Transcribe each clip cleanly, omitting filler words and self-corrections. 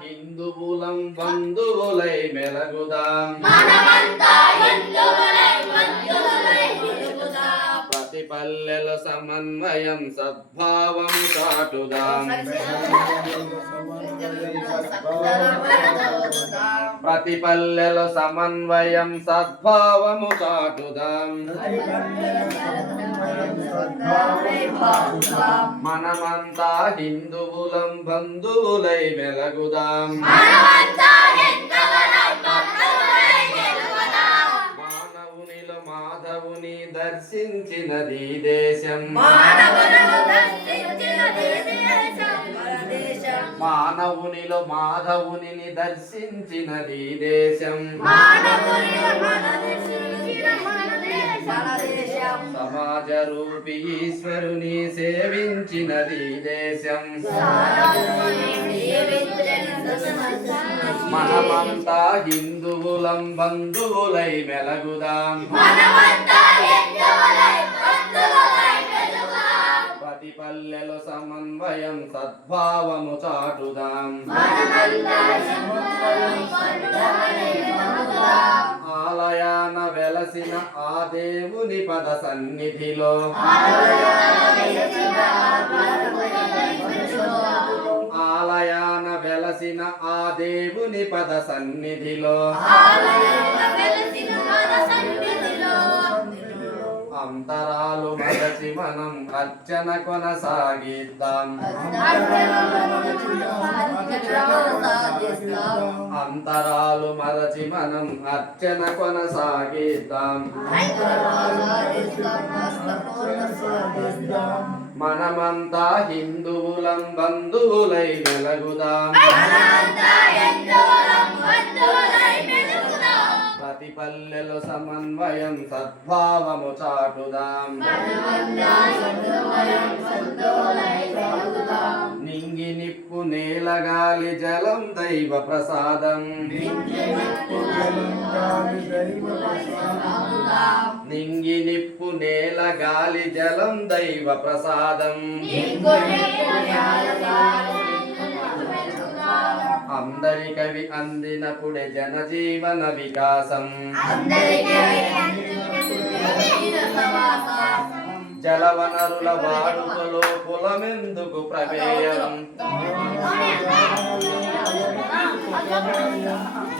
హిందువులం బంధువులై మెలగుదాం ప్రతి పల్లెల సమన్వయం సద్భావం చాటుదాం ప్రతి పల్లెల సమన్వయం సద్భావము చాటుదాం మనమంతా హిందువులం బంధువులై మెలగుదాం మానవునిలో మాధవుని దర్శించినది దేశం మానవునిలో మాధవుని దర్శించినది దేశం సమాజ రూపి ఈశ్వరుని సేవించినది దేశం మనమంతా హిందువులం బంధువులై మెలగుదాం ప్రతి పల్లెలో సమన్వయం సద్భావము చాటుదాం ఆలయాన వెలసిన ఆ దేవుని పద సన్నిధిలో ఆలయాన వెలసిన ఆ దేవుని పద సన్నిధిలో అంతరాలు మరచి మనం అర్చన కొనసాగిద్దాం అంతరాలు మరచి మనం అర్చన కొనసాగిద్దాం మనమంతా హిందువులం బంధువులై వెలగుదాం ప్రతి పల్లెలో సమన్వయం సద్భావము చాటుదాం నింగి నిప్పు నేల గాలి జలం దైవ ప్రసాదం నింగి నిప్పు నేల గాలి జలం దైవ ప్రసాదం అందరికవి అందినప్పుడే జనజీవన వికాసం జలవనరుల వాడుకలో కులమెందుకు ప్రమేయం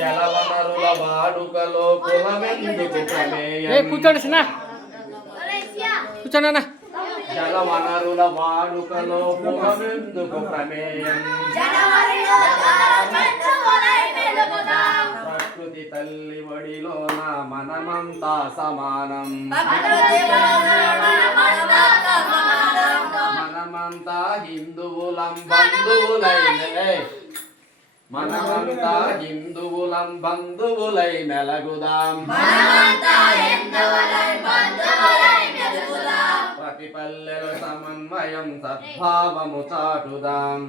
జలవనరుల వాడుకలో కులమెందుకు ప్రమేయం కూర్చోండి జలవనరుల వాడుకలో కులమెందుకు ప్రమేయం ప్రకృతి తల్లి ఒడిలోన మనమంతా సమానం మనమంతా హిందువులం బంధువులై మనమంతా హిందువులం బంధువులై మెలగుదాం ప్రతి పల్లెల సమన్వయం సద్భావము చాటుదాం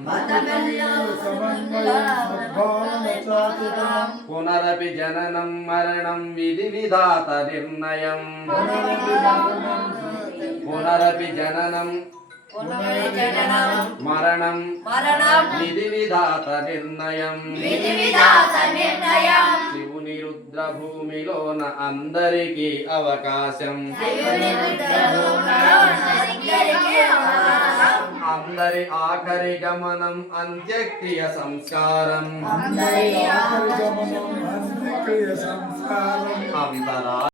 పునరపి జననం మరణం విధి విధాత నిర్ణయం పునరపి జననం మరణం విధి విధాత నిర్ణయం శివుని రుద్ర భూమిలోన అందరికీ అవకాశం అందరి ఆఖరి గమనం అంత్యక్రియ సంస్కారం అంతరాల